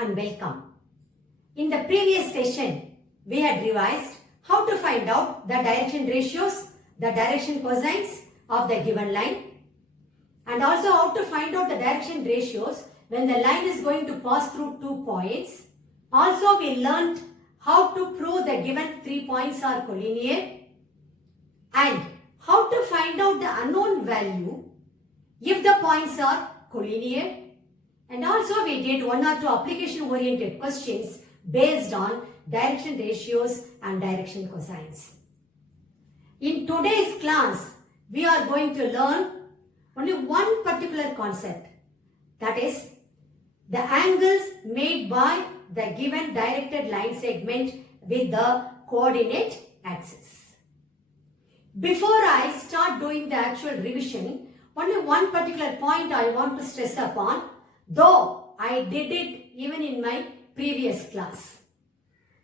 and welcome. In the previous session, we had revised how to find out the direction ratios, the direction cosines of the given line, and also how to find out the direction ratios when the line is going to pass through 2 points. Also, we learnt how to prove the given 3 points are collinear and how to find out the unknown value if the points are collinear. And also we did 1 or 2 application oriented questions based on direction ratios and direction cosines. In today's class, we are going to learn only one particular concept, that is the angles made by the given directed line segment with the coordinate axis. Before I start doing the actual revision, only one particular point I want to stress upon, though I did it even in my previous class.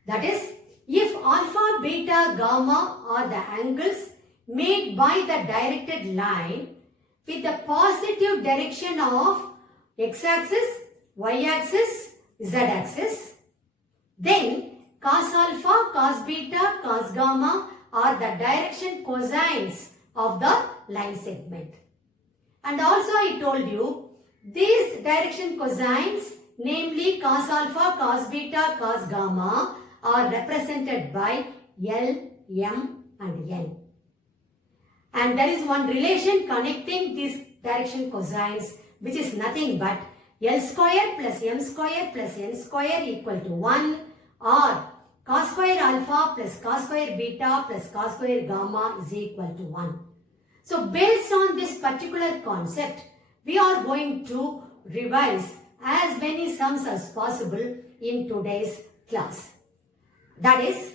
That is, if alpha, beta, gamma are the angles made by the directed line with the positive direction of x-axis, y-axis, z-axis, then cos alpha, cos beta, cos gamma are the direction cosines of the line segment. And also I told you, these direction cosines, namely cos alpha, cos beta, cos gamma, are represented by L, M and N. And there is one relation connecting these direction cosines, which is nothing but L square plus M square plus N square equal to 1, or cos square alpha plus cos square beta plus cos square gamma is equal to 1. So based on this particular concept, we are going to revise as many sums as possible in today's class. That is,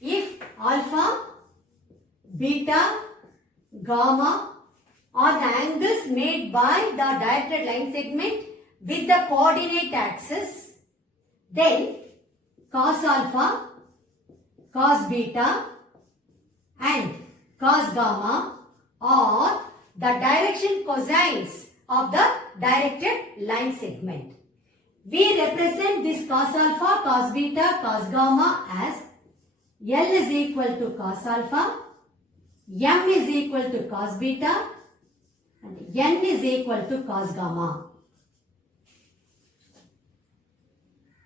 if alpha, beta, gamma are the angles made by the directed line segment with the coordinate axis, then cos alpha, cos beta and cos gamma are the direction cosines of the directed line segment. We represent this cos alpha, cos beta, cos gamma as L is equal to cos alpha, M is equal to cos beta and N is equal to cos gamma.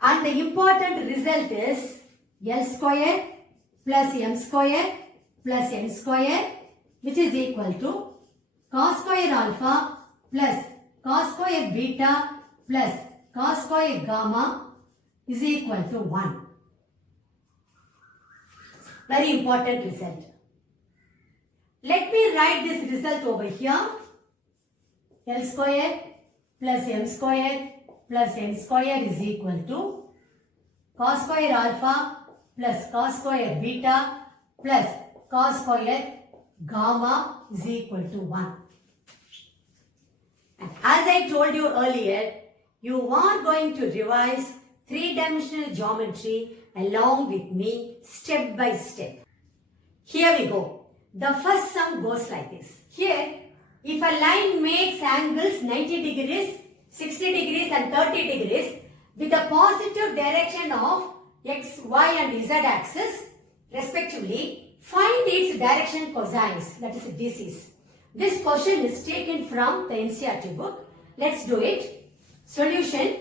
And the important result is L square plus M square plus N square, which is equal to cos square alpha plus cos square beta plus cos square gamma is equal to 1. Very important result. Let me write this result over here. L square plus M square plus N square is equal to cos square alpha plus cos square beta plus cos square gamma is equal to 1. And as I told you earlier, you are going to revise 3-dimensional geometry along with me step by step. Here we go. The first sum goes like this. Here, if a line makes angles 90 degrees, 60 degrees and 30 degrees with a positive direction of x, y and z axis respectively, find its direction cosines, that is DCs. This question is taken from the NCERT book. Let's do it. Solution.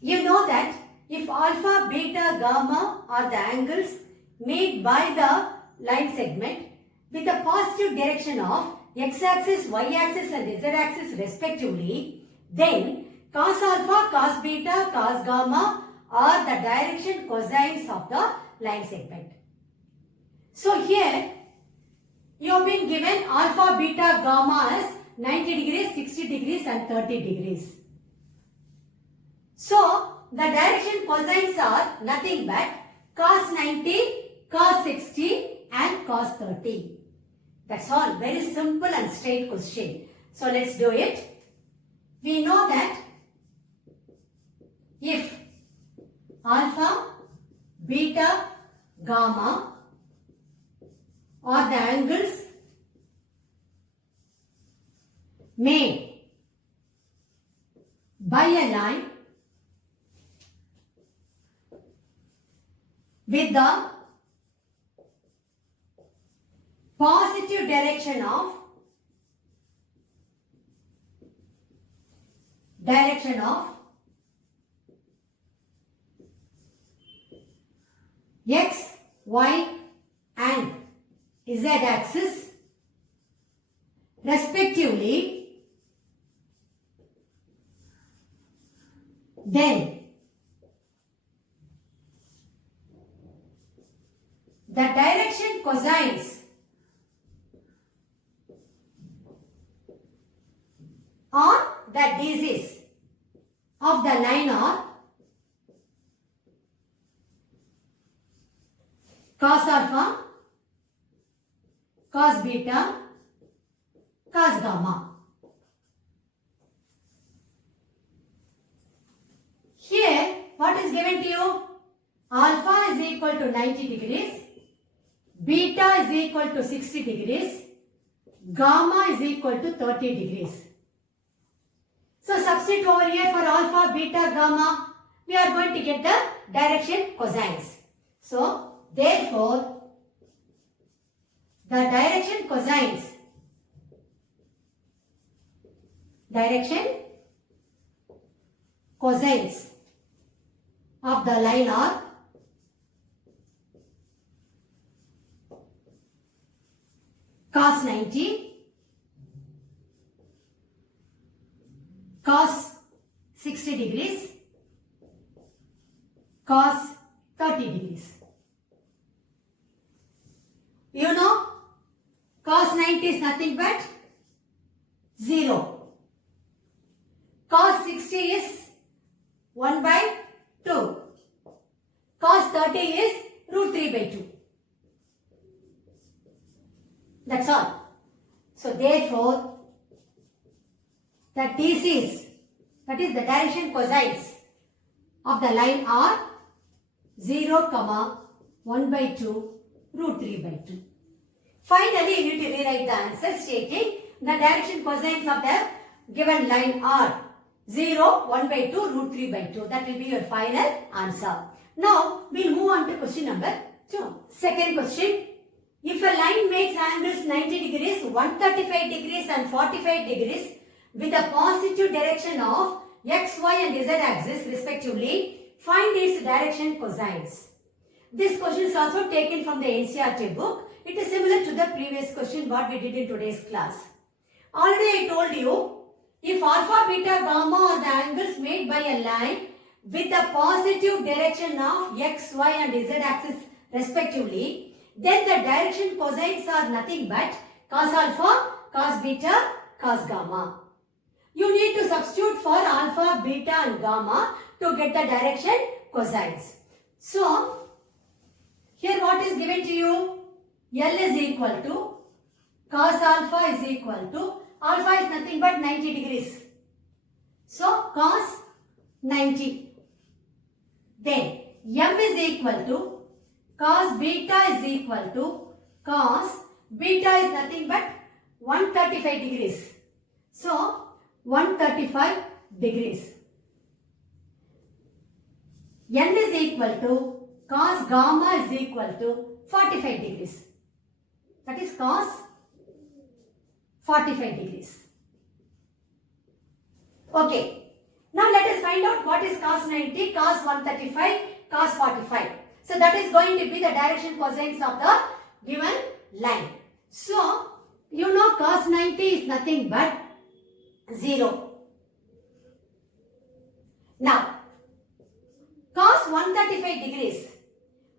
You know that if alpha, beta, gamma are the angles made by the line segment with a positive direction of x-axis, y-axis and z-axis respectively, then cos alpha, cos beta, cos gamma are the direction cosines of the line segment. So here you have been given alpha, beta, gamma as 90 degrees, 60 degrees and 30 degrees. So the direction cosines are nothing but cos 90, cos 60 and cos 30. That's all. Very simple and straight question. So let's do it. We know that if alpha, beta, gamma are the angles made by a line with the positive direction of x, y and z axis respectively, then the direction cosines on the disease of the line are cos alpha, cos beta, cos gamma. Here, what is given to you? Alpha is equal to 90 degrees, beta is equal to 60 degrees, gamma is equal to 30 degrees. So, substitute over here for alpha, beta, gamma, we are going to get the direction cosines. So, therefore, the direction cosines of the line are cos 90, cos 60 degrees, cos 30 degrees. You know, cos 90 is nothing but 0. Cos 60 is 1 by 2. Cos 30 is root 3 by 2. That's all. So, therefore, the DCs, that is the direction cosines of the line are 0, 1 by 2, root 3 by 2. Finally, you need to rewrite the answer stating the direction cosines of the given line are 0, 1 by 2, root 3 by 2. That will be your final answer. Now, we will move on to question number 2. Second question. If a line makes angles 90 degrees, 135 degrees and 45 degrees with a positive direction of x, y and z axis respectively, find its direction cosines. This question is also taken from the NCERT book. It is similar to the previous question what we did in today's class. Already I told you, if alpha, beta, gamma are the angles made by a line with the positive direction of x, y and z axis respectively, then the direction cosines are nothing but cos alpha, cos beta, cos gamma. You need to substitute for alpha, beta and gamma to get the direction cosines. So, here what is given to you? L is equal to cos alpha is equal to, alpha is nothing but 90 degrees. So, cos 90. Then, M is equal to cos beta is equal to, cos beta is nothing but 135 degrees. So, 135 degrees. N is equal to cos gamma is equal to 45 degrees. That is cos 45 degrees. Okay. Now let us find out what is cos 90, cos 135, cos 45. So that is going to be the direction cosines of the given line. So, you know cos 90 is nothing but 0. Now, cos 135 degrees.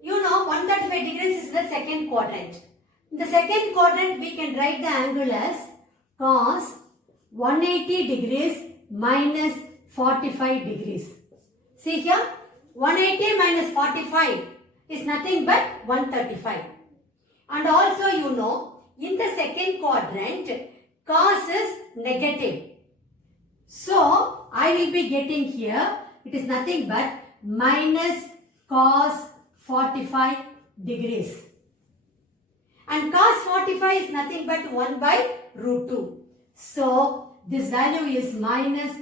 You know 135 degrees is the second quadrant. In the second quadrant, we can write the angle as cos 180 degrees minus 45 degrees. See here, 180 minus 45 is nothing but 135. And also you know, in the second quadrant, cos is negative. So, I will be getting here, it is nothing but minus cos 45 degrees. And cos 45 is nothing but 1 by root 2. So, this value is minus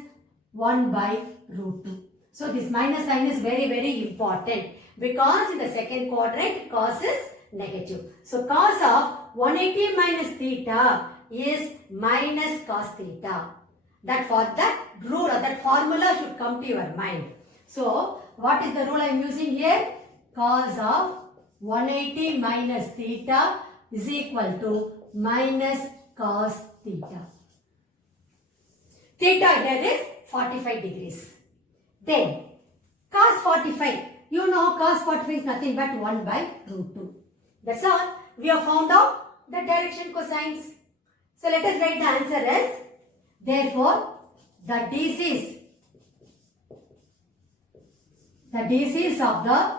1 by root 2. So this minus sign is very, very important because in the second quadrant cos is negative. So cos of 180 minus theta is minus cos theta. That for that rule or that formula should come to your mind. So what is the rule I am using here? Cos of 180 minus theta is equal to minus cos theta. Theta here is 45 degrees. Then cos 45, you know cos 45 is nothing but 1 by root 2. That's all. We have found out the direction cosines. So let us write the answer as, therefore the DCs of the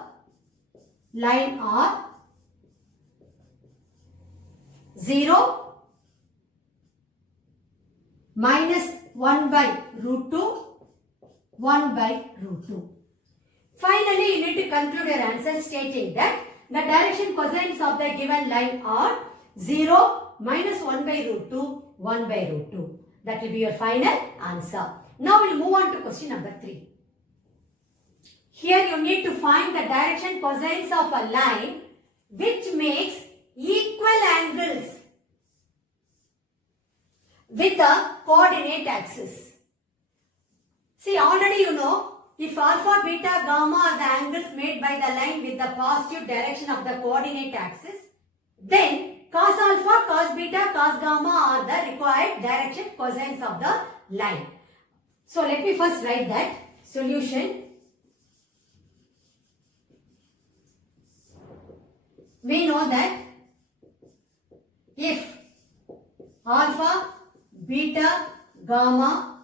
line are 0, minus 1 by root 2, 1 by root 2. Finally, you need to conclude your answer stating that the direction cosines of the given line are 0, minus 1 by root 2, 1 by root 2. That will be your final answer. Now we will move on to question number 3. Here you need to find the direction cosines of a line which makes equal angles with a coordinate axis. See, already you know, if alpha, beta, gamma are the angles made by the line with the positive direction of the coordinate axis, then cos alpha, cos beta, cos gamma are the required direction cosines of the line. So let me first write that solution. We know that if alpha, beta, gamma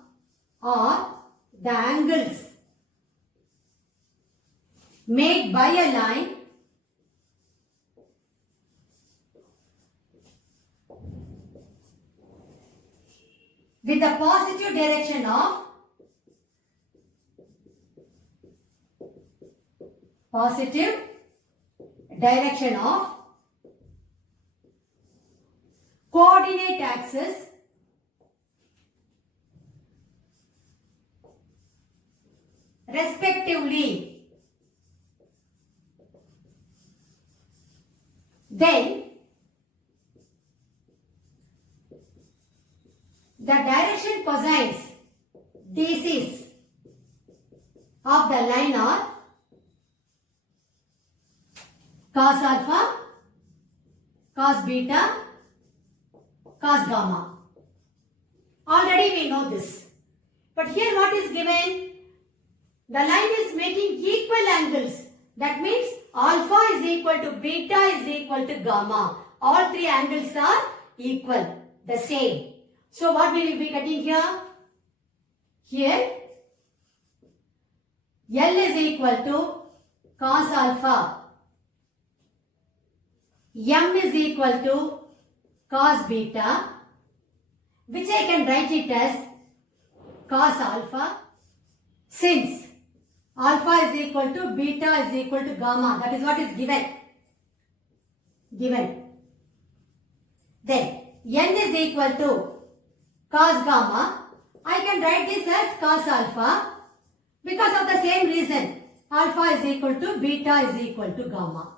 are the angles made by a line with the positive direction of coordinate axis respectively, then the direction cosines DCs of the line are cos alpha, cos beta, cos gamma. Already we know this. But here what is given? The line is making equal angles. That means alpha is equal to beta is equal to gamma. All three angles are equal, the same. So what will you be getting here? Here L is equal to cos alpha, M is equal to cos beta, which I can write it as cos alpha, since alpha is equal to beta is equal to gamma. That is what is given. Then N is equal to cos gamma. I can write this as cos alpha because of the same reason. Alpha is equal to beta is equal to gamma.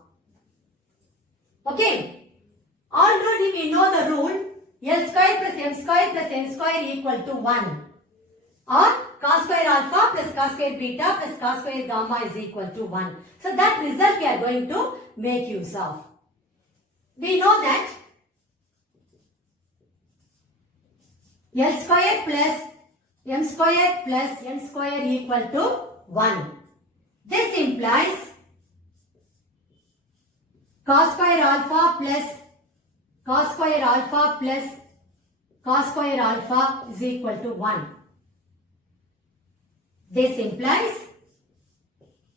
Okay. Already we know the rule L square plus M square plus N square equal to 1. Or cos square alpha plus cos square beta plus cos square gamma is equal to 1. So that result we are going to make use of. We know that L square plus M square plus N square equal to 1. This implies cos square alpha plus cos square alpha plus cos square alpha is equal to 1. This implies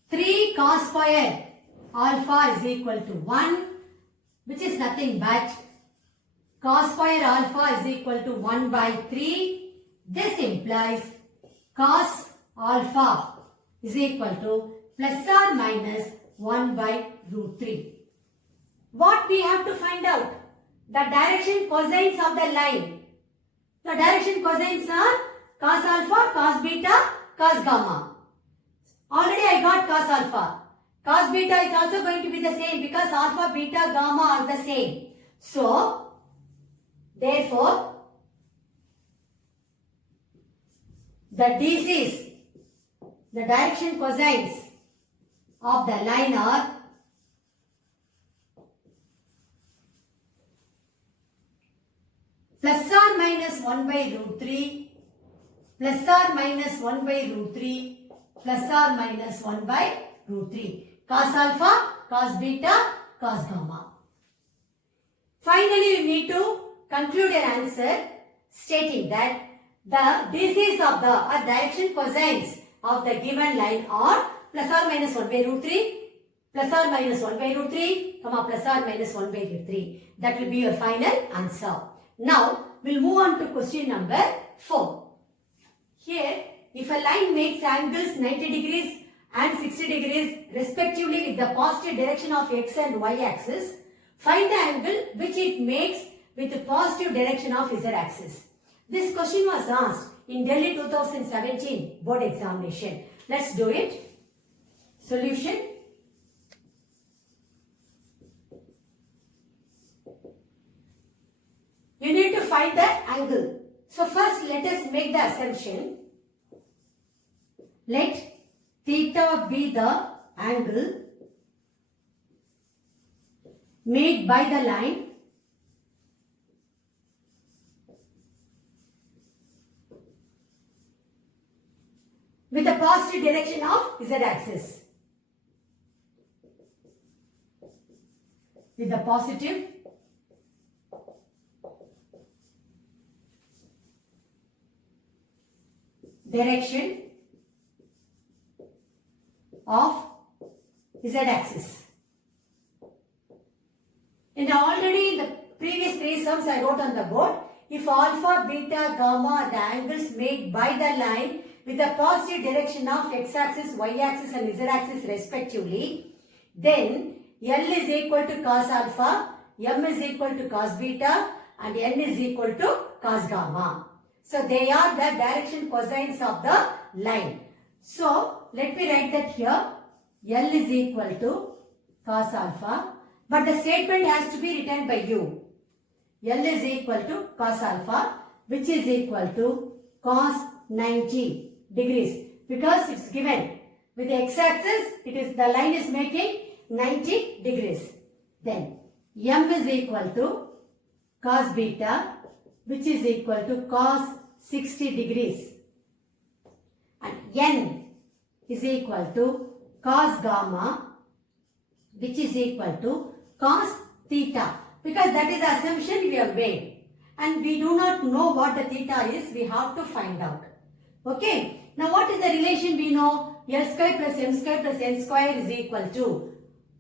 3 cos square alpha is equal to 1, which is nothing but cos square alpha is equal to 1 by 3. This implies cos alpha is equal to plus or minus 1 by root 3. What we have to find out? The direction cosines of the line The direction cosines are cos alpha, cos beta, cos gamma. Already I got cos alpha. Cos beta is also going to be the same because alpha, beta, gamma are the same. So, therefore, the DCs, the direction cosines of the line are plus or minus 1 by root 3, plus or minus 1 by root 3, plus or minus 1 by root 3. Cos alpha, cos beta, cos gamma. Finally, you need to conclude your answer stating that the DCs of the direction cosines of the given line are plus or minus 1 by root 3, plus or minus 1 by root 3, plus or minus 1 by root 3. That will be your final answer. Now, we'll move on to question number 4. Here, if a line makes angles 90 degrees and 60 degrees respectively with the positive direction of x and y axis, find the angle which it makes with the positive direction of z axis. This question was asked in Delhi 2017 board examination. Let's do it. Solution. You need to find the angle. So first let us make the assumption. Let theta be the angle made by the line with the positive direction of z axis. With the positive direction of z axis. And already in the previous 3 sums I wrote on the board, if alpha, beta, gamma are the angles made by the line with the positive direction of x-axis, y-axis and z-axis respectively, then L is equal to cos alpha, M is equal to cos beta and N is equal to cos gamma. So they are the direction cosines of the line. So let me write that here. L is equal to cos alpha, but the statement has to be written by you. L is equal to cos alpha, which is equal to cos 90 degrees, because it's given with the x-axis, the line is making 90 degrees. Then M is equal to cos beta, which is equal to cos 60 degrees, and N is equal to cos gamma, which is equal to cos theta, because that is the assumption we have made and we do not know what the theta is. We have to find out. Okay. Now what is the relation we know? L square plus M square plus N square is equal to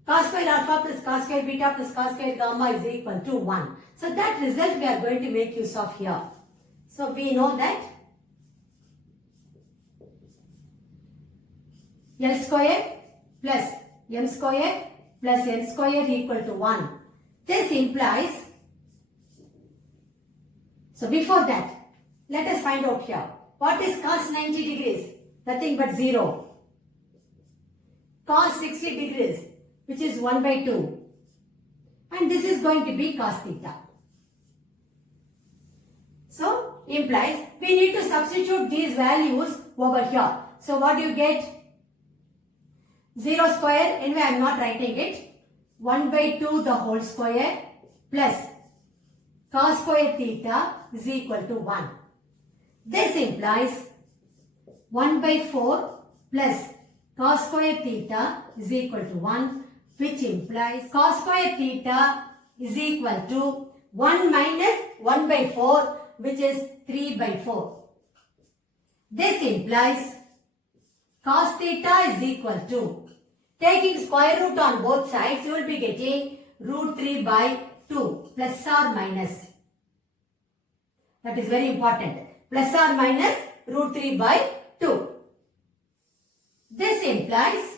cos square alpha plus cos square beta plus cos square gamma is equal to 1. So that result we are going to make use of here. So we know that L square plus M square plus N square equal to 1. This implies, so before that, let us find out here. What is cos 90 degrees? Nothing but 0. Cos 60 degrees, which is 1 by 2. And this is going to be cos theta. So, implies we need to substitute these values over here. So, what do you get? 0 square, anyway I am not writing it. 1 by 2 the whole square plus cos square theta is equal to 1. This implies 1 by 4 plus cos square theta is equal to 1, which implies cos square theta is equal to 1 minus 1 by 4, which is 3 by 4. This implies cos theta is equal to, taking square root on both sides, you will be getting root 3 by 2 plus or minus. That is very important. Plus or minus root 3 by 2. This implies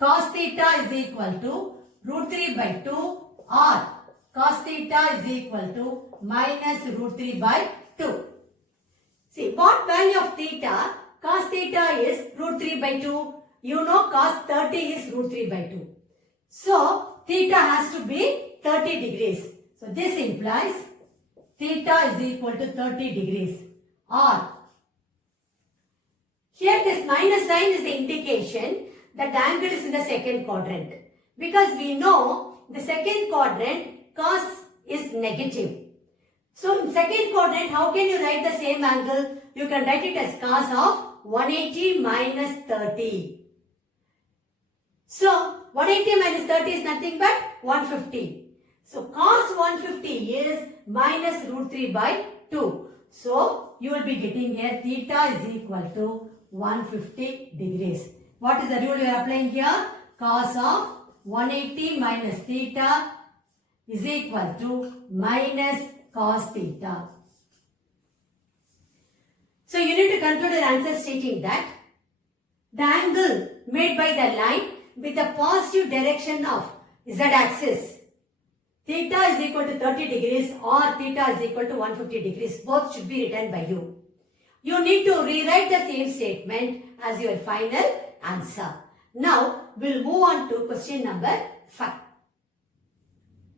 cos theta is equal to root 3 by 2 or cos theta is equal to minus root 3 by 2. See, what value of theta? Cos theta is root 3 by 2. You know cos 30 is root 3 by 2. So, theta has to be 30 degrees. So, this implies theta is equal to 30 degrees. Or, here this minus sign is the indication that the angle is in the second quadrant. Because we know the second quadrant cos is negative. So in second quadrant, how can you write the same angle? You can write it as cos of 180 minus 30. So 180 minus 30 is nothing but 150. So cos 150 is minus root 3 by 2. So you will be getting here theta is equal to 150 degrees. What is the rule you are applying here? Cos of 180 minus theta is equal to minus cos theta. So you need to conclude your answer stating that the angle made by the line with the positive direction of z-axis, theta is equal to 30 degrees or theta is equal to 150 degrees. Both should be written by you. You need to rewrite the same statement as your final answer. Now, we'll move on to question number 5.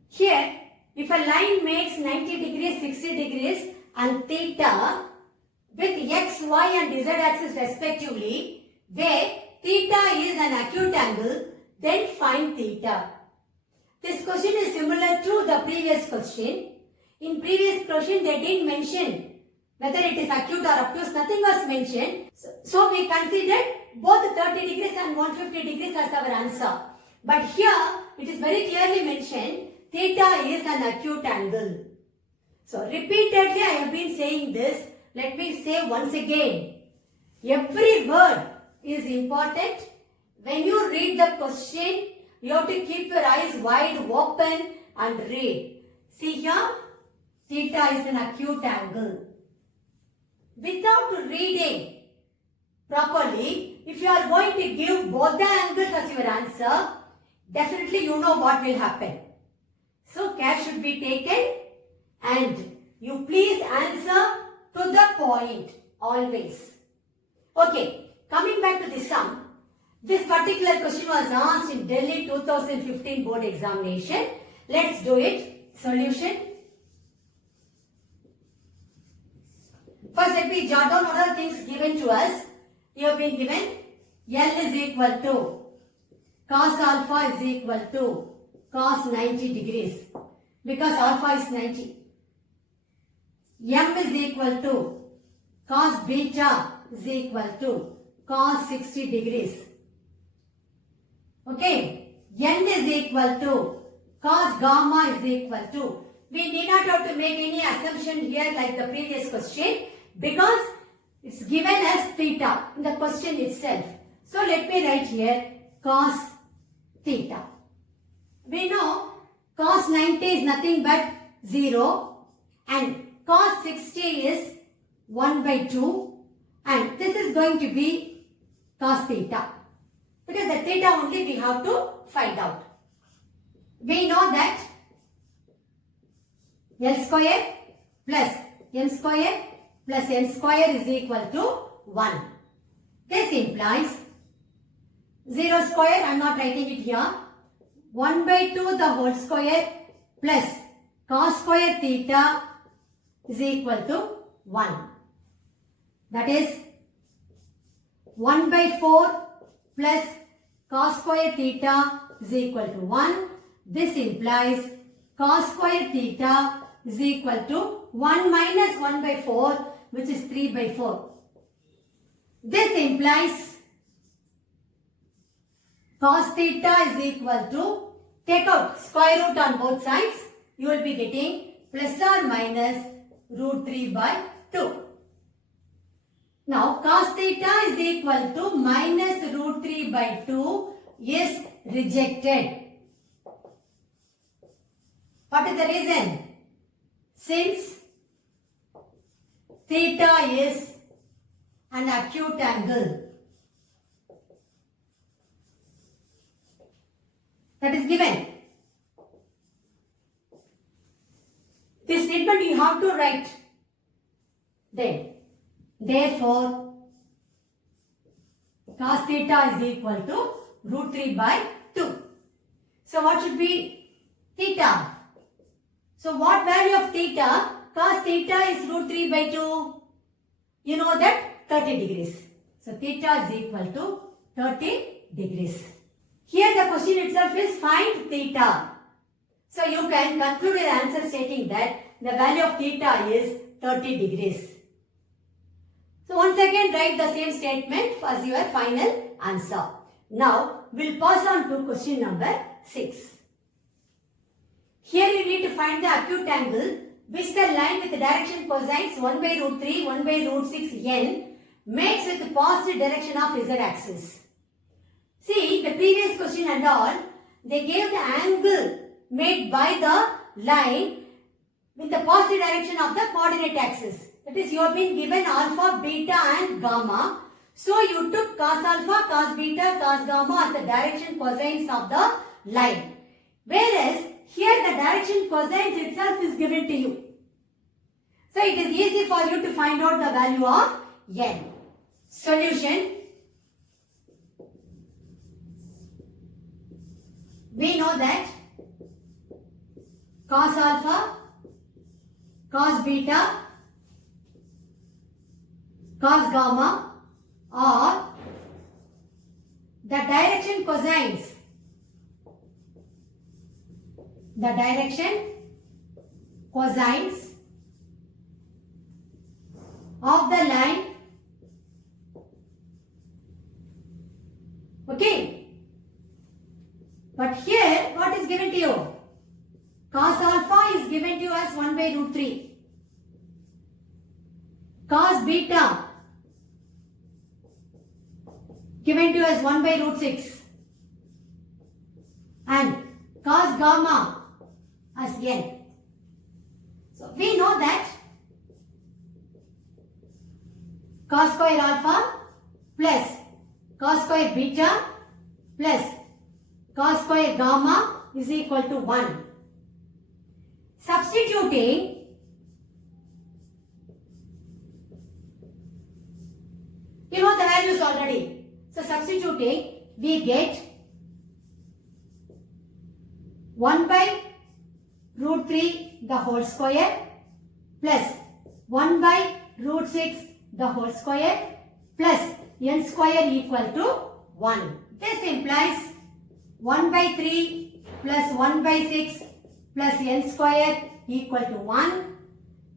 Here, if a line makes 90 degrees, 60 degrees and theta with x, y and z axis respectively, where theta is an acute angle, then find theta. This question is similar to the previous question. In previous question, they didn't mention whether it is acute or obtuse, nothing was mentioned. So we considered both 30 degrees and 150 degrees as our answer. But here, it is very clearly mentioned, theta is an acute angle. So repeatedly I have been saying this. Let me say once again. Every word is important. When you read the question, you have to keep your eyes wide open and read. See here, theta is an acute angle. Without reading properly, if you are going to give both the angles as your answer, definitely you know what will happen. So care should be taken and you please answer to the point always. Okay, coming back to the sum. This particular question was asked in Delhi 2015 board examination. Let's do it. Solution. First, let me jot down what are things given to us. You have been given L is equal to cos alpha is equal to cos 90 degrees because alpha is 90. M is equal to cos beta is equal to cos 60 degrees. Okay. N is equal to cos gamma is equal to. We need not have to make any assumption here like the previous question, because it's given as theta in the question itself. So let me write here cos theta. We know cos 90 is nothing but 0 and cos 60 is 1 by 2 and this is going to be cos theta. Because the theta only we have to find out. We know that L square plus M square plus N square is equal to 1. This implies 0 square, I am not writing it here, 1 by 2 the whole square plus cos square theta is equal to 1. That is 1 by 4 plus cos square theta is equal to 1. This implies cos square theta is equal to 1 minus 1 by 4, which is 3 by 4. This implies cos theta is equal to, take out square root on both sides, you will be getting plus or minus root 3 by 2. Now cos theta is equal to minus root 3 by 2 is rejected. What is the reason? Since theta is an acute angle. That is given. This statement you have to write. Then, therefore, cos theta is equal to root 3 by 2. So what should be theta? So what value of theta? Cos theta is root 3 by 2. You know that 30 degrees. So theta is equal to 30 degrees. Here the question itself is find theta. So you can conclude the answer stating that the value of theta is 30 degrees. So once again write the same statement as your final answer. Now we'll pass on to question number 6. Here you need to find the acute angle which the line with the direction cosines 1 by root 3, 1 by root 6 n makes with the positive direction of z axis. See the previous question and all, they gave the angle made by the line with the positive direction of the coordinate axis. That is, you have been given alpha, beta and gamma. So you took cos alpha, cos beta, cos gamma as the direction cosines of the line. Whereas here the direction cosines itself is given to you. So it is easy for you to find out the value of n. Solution. We know that cos alpha, cos beta, cos gamma are the direction cosines. The direction cosines of the line. Okay. But here what is given to you? Cos alpha is given to you as 1 by root 3. Cos beta given to you as 1 by root 6. And cos gamma as n. So we know that cos square alpha plus cos square beta plus cos square gamma is equal to 1. Substituting, you know the values already. So substituting, we get 1 by root 3 the whole square plus 1 by root 6 the whole square plus n square equal to 1. This implies 1 by 3 plus 1 by 6 plus n square equal to 1.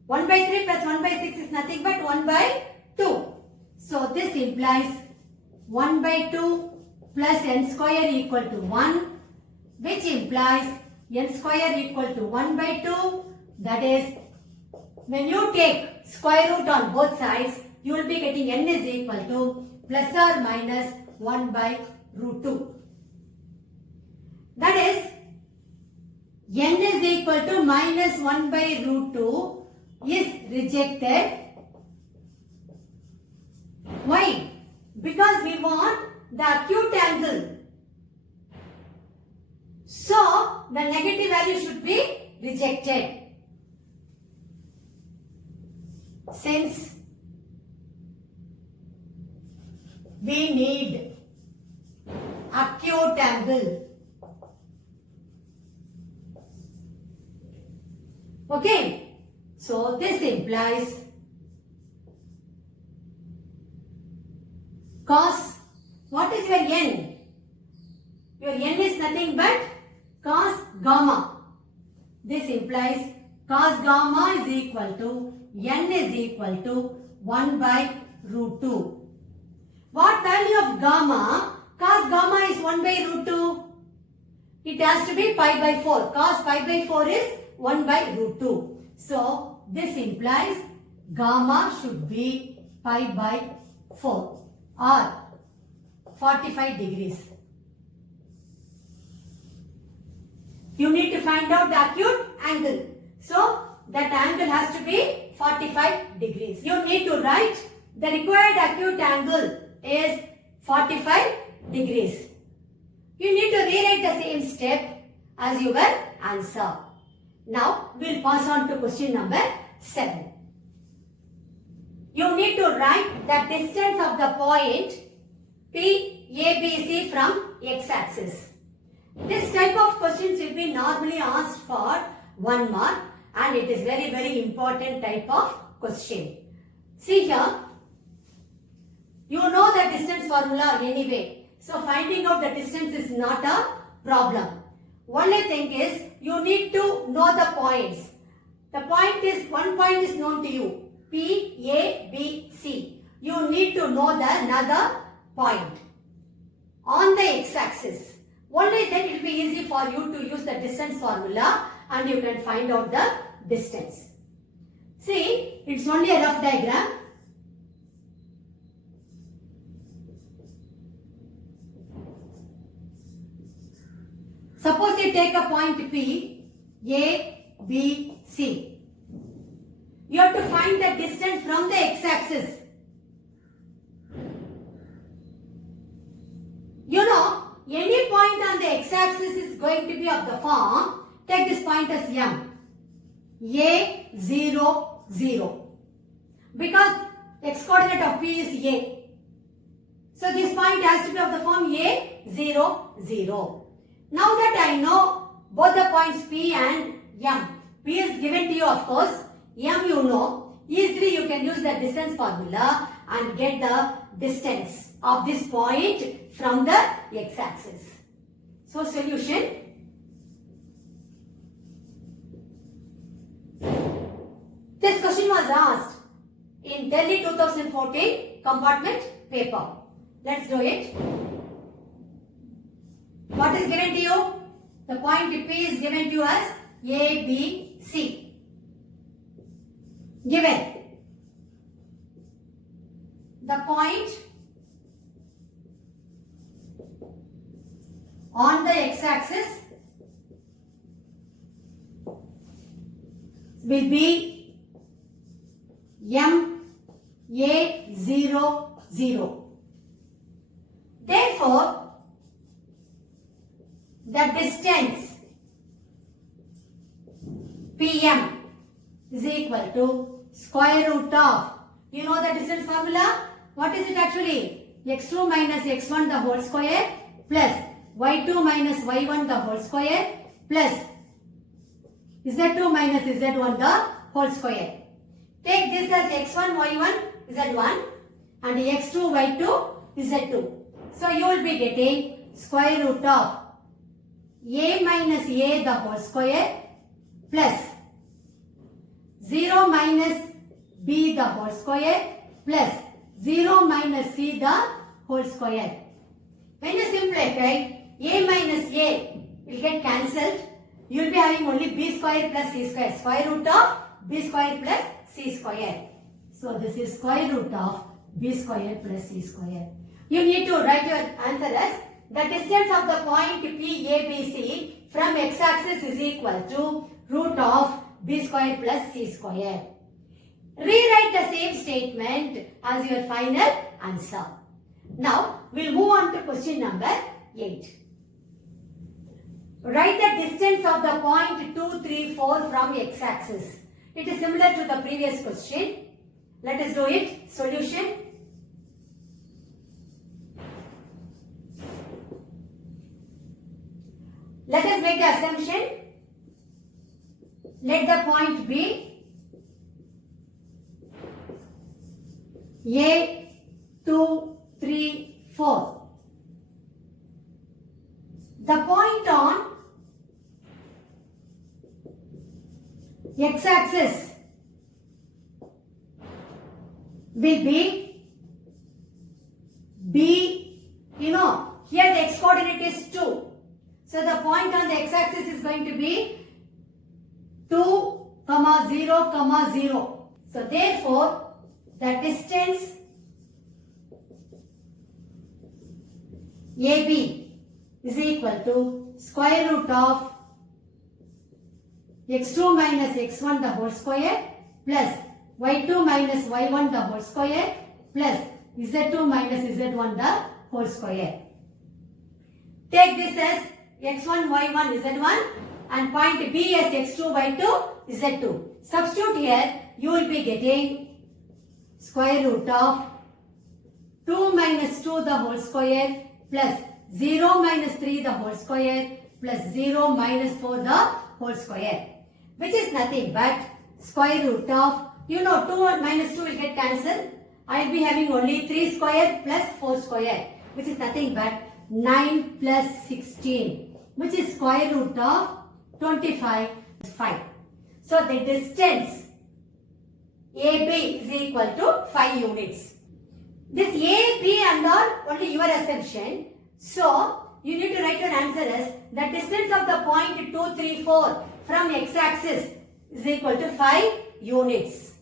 1 by 3 plus 1 by 6 is nothing but 1 by 2. So this implies 1 by 2 plus n square equal to 1, which implies n square equal to 1 by 2. That is, when you take square root on both sides, you will be getting n is equal to plus or minus 1 by root 2. That is, n is equal to minus 1 by root 2 is rejected. Why? Because we want the acute angle. So, the negative value should be rejected. Since we need acute angle. Okay. So, this implies cos, what is your n? Your n is nothing but cos gamma. This implies cos gamma is equal to n is equal to 1 by root 2. What value of gamma? Cos gamma is 1 by root 2. It has to be pi by 4. Cos pi by 4 is 1 by root 2. So, this implies gamma should be pi by 4 or 45 degrees. You need to find out the acute angle. So, that angle has to be 45 degrees. You need to write the required acute angle is 45 degrees. You need to rewrite the same step as your answer. Now we'll pass on to question number 7. You need to write the distance of the point P, A, B, C from x-axis. This type of questions will be normally asked for 1 mark and it is very important type of question. See here, you know the distance formula anyway. So finding out the distance is not a problem. Only thing is you need to know the points. The point is, one point is known to you. P, A, B, C. You need to know the another point on the x-axis. Only then it will be easy for you to use the distance formula and you can find out the distance. See, it's only a rough diagram. Suppose you take a point P, A, B, C. You have to find the distance from the x-axis. You know, any point on the x-axis is going to be of the form, take this point as M. A, 0, 0. Because x-coordinate of P is A. So this point has to be of the form A, 0, 0. Now that I know both the points P and M. P is given to you of course. M you know. Easily you can use the distance formula and get the distance of this point from the x-axis. So solution. This question was asked in Delhi 2014 compartment paper. Let's do it. What is given to you? The point P is given to you as A, B, C. Given. The point on the x-axis will be M, A, 0, 0. Therefore, the distance PM is equal to square root of, you know the distance formula? What is it actually? x2 minus x1 the whole square plus y2 minus y1 the whole square plus z2 minus z1 the whole square. Take this as x1, y1, z1 and x2, y2, z2. So you will be getting square root of a minus a the whole square plus 0 minus b the whole square plus 0 minus c the whole square. When you simplify, a minus a will get cancelled. You will be having only b square plus c square. Square root of b square plus c square. So this is square root of b square plus c square. You need to write your answer as the distance of the point P, A, B, C from x-axis is equal to root of b square plus c square. Rewrite the same statement as your final answer. Now, we'll move on to question number 8. Write the distance of the point 2, 3, 4 from x-axis. It is similar to the previous question. Let us do it. Solution. Let us make the assumption. Let the point be A, 2, 3, 4. The point on x-axis will be B, you know, here the x-coordinate is 2. So the point on the x-axis is going to be 2, 0, 0. So therefore, the distance AB is equal to square root of x2 minus x1 the whole square plus y2 minus y1 the whole square plus z2 minus z1 the whole square. Take this as x1, y1, z1 and point B as x2, y2, z2. Substitute here, you will be getting square root of 2 minus 2 the whole square plus 0 minus 3 the whole square plus 0 minus 4 the whole square, which is nothing but square root of, 2 minus 2 will get cancelled. I will be having only 3 square plus 4 square, which is nothing but 9 plus 16, which is square root of 25 plus 5. So the distance AB is equal to 5 units. This A, B and all only your assumption. So you need to write your answer as the distance of the point 2, 3, 4 from x-axis is equal to 5 units.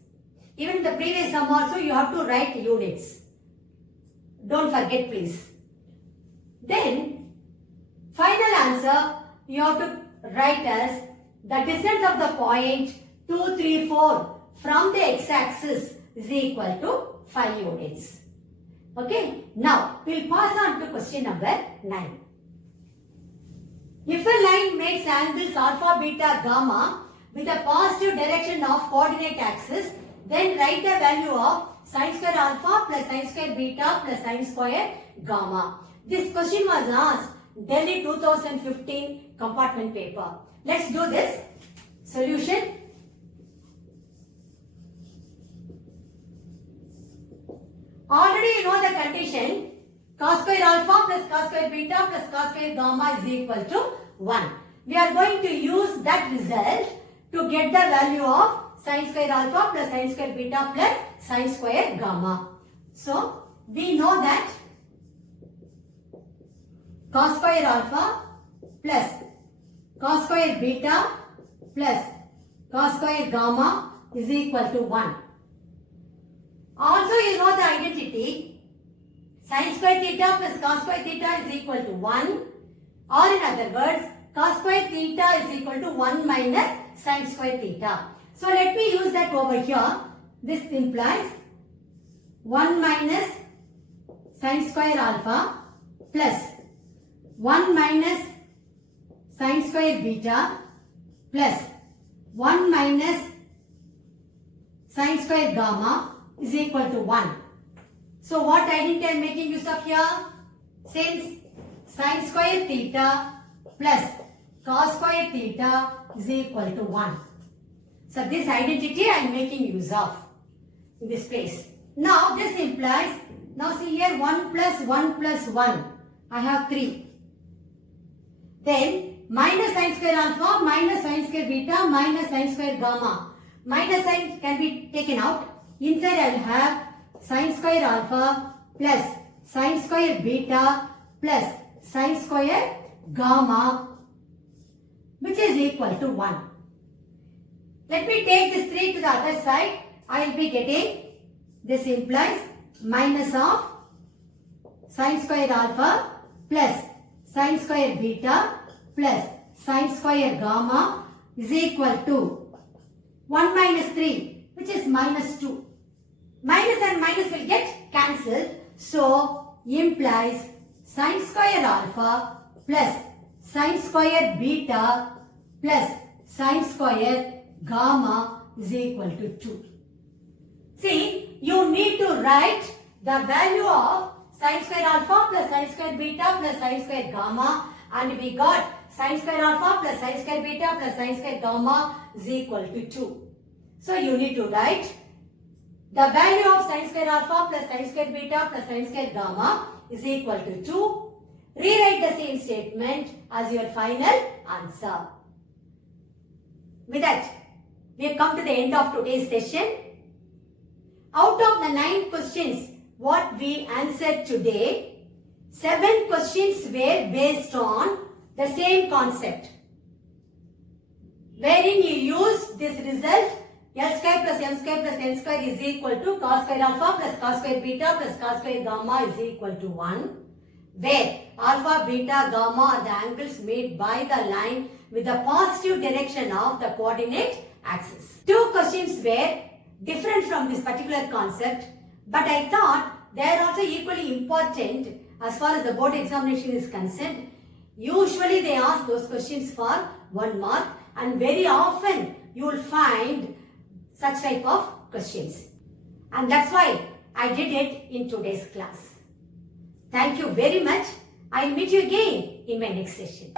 Even in the previous sum also you have to write units. Don't forget please. Then final answer you have to write as the distance of the point 2, 3, 4 from the x-axis is equal to 5 units. Okay, now we'll pass on to question number 9. If a line makes angles alpha, beta, gamma with a positive direction of coordinate axis, then write the value of sin square alpha plus sin square beta plus sin square gamma. This question was asked Delhi 2015 compartment paper. Let's do this. Solution. Already you know the condition. Cos square alpha plus cos square beta plus cos square gamma is equal to 1. We are going to use that result to get the value of sin square alpha plus sin square beta plus sin square gamma. So, we know that cos square alpha plus cos square beta plus cos square gamma is equal to 1. Also, you know the identity. Sin square theta plus cos square theta is equal to 1. Or in other words, cos square theta is equal to 1 minus sin square theta. So let me use that over here. This implies 1 minus sin square alpha plus 1 minus sin square beta plus 1 minus sin square gamma is equal to 1. So what identity I am making use of here? Since sin square theta plus cos square theta is equal to 1. So this identity I am making use of in this place. Now this implies, now see here 1 plus 1 plus 1. I have 3. Then minus sin square alpha minus sin square beta minus sin square gamma. Minus sign can be taken out. Inside I will have sin square alpha plus sin square beta plus sin square gamma, which is equal to 1. Let me take this 3 to the other side. I will be getting, this implies minus of sin square alpha plus sin square beta plus sin square gamma is equal to 1 minus 3, which is minus 2. Minus and minus will get cancelled. So, implies sin square alpha plus sin square beta plus sin square gamma is equal to 2. See, you need to write the value of sin square alpha plus sin square beta plus sin square gamma, and we got sin square alpha plus sin square beta plus sin square gamma is equal to 2. So, you need to write the value of sin square alpha plus sin square beta plus sin square gamma is equal to 2. Rewrite the same statement as your final answer. With that, we have come to the end of today's session. Out of the 9 questions what we answered today, 7 questions were based on the same concept, wherein you use this result L square plus M square plus N square is equal to cos square alpha plus cos square beta plus cos square gamma is equal to 1, where alpha, beta, gamma are the angles made by the line with the positive direction of the coordinate axis. 2 questions were different from this particular concept, but I thought they are also equally important as far as the board examination is concerned. Usually they ask those questions for 1 mark, and very often you will find such type of questions. And that's why I did it in today's class. Thank you very much. I'll meet you again in my next session.